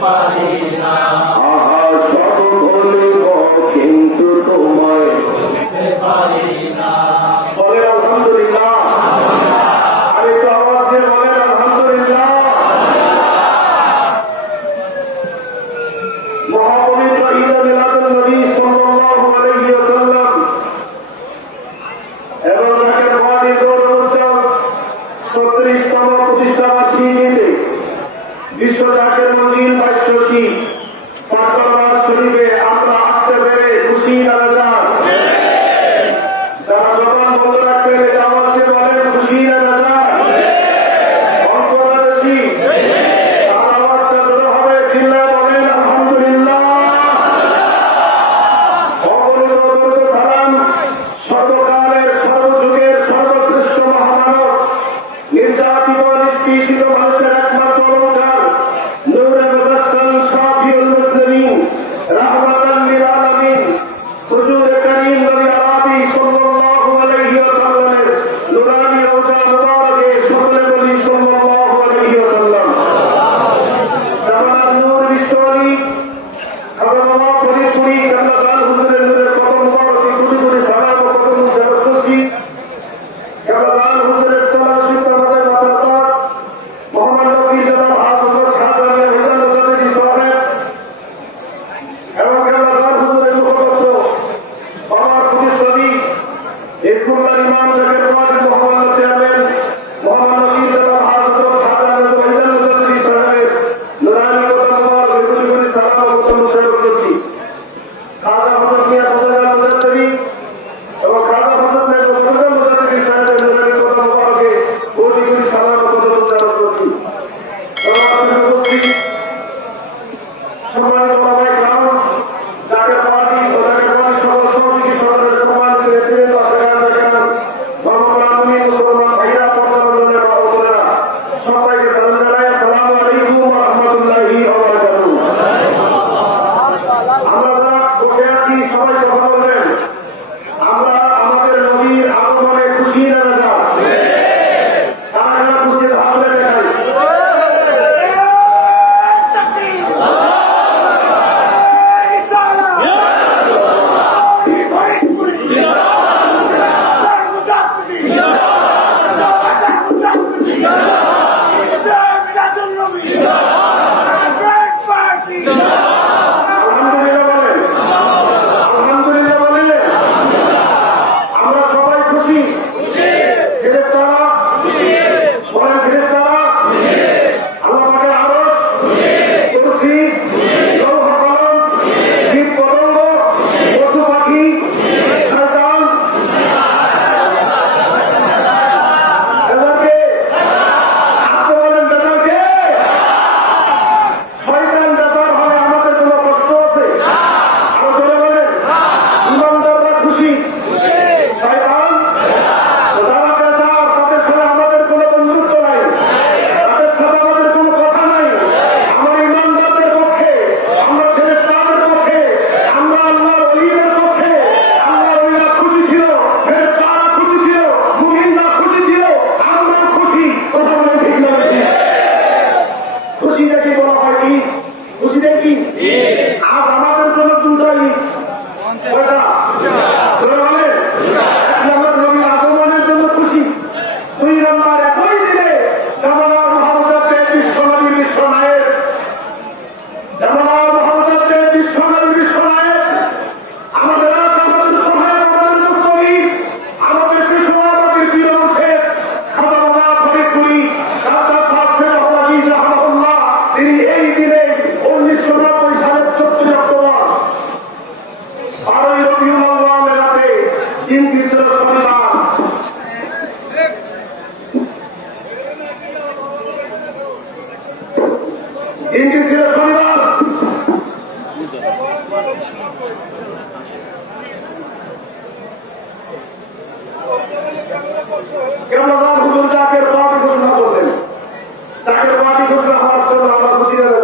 পারি না আহা সব হলে কিন্তু তোমায়। ইসলামী এই খুলনার ইমাম জাকের চেয়ারম্যান না দিনটি ছিল শনিবার কেমন হুজুর ঘোষণা করলেন। জাকের পার্টি ঘোষণা হওয়ার জন্য আমরা খুশি হয়ে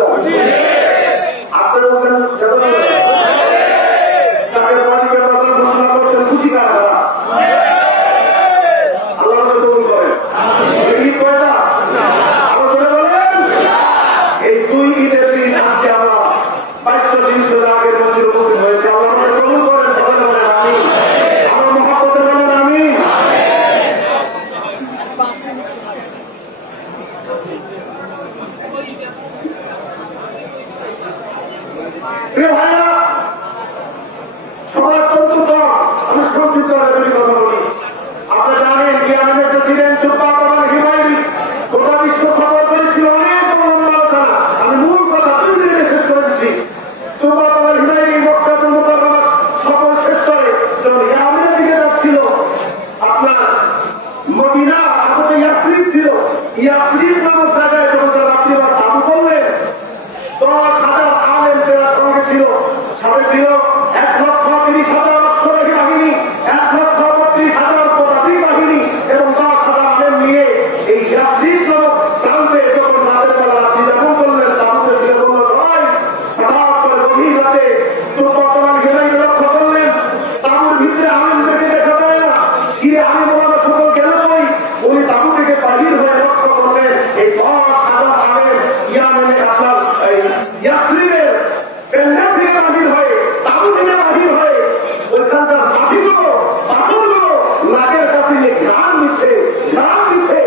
নাম মিছে নাম মিছে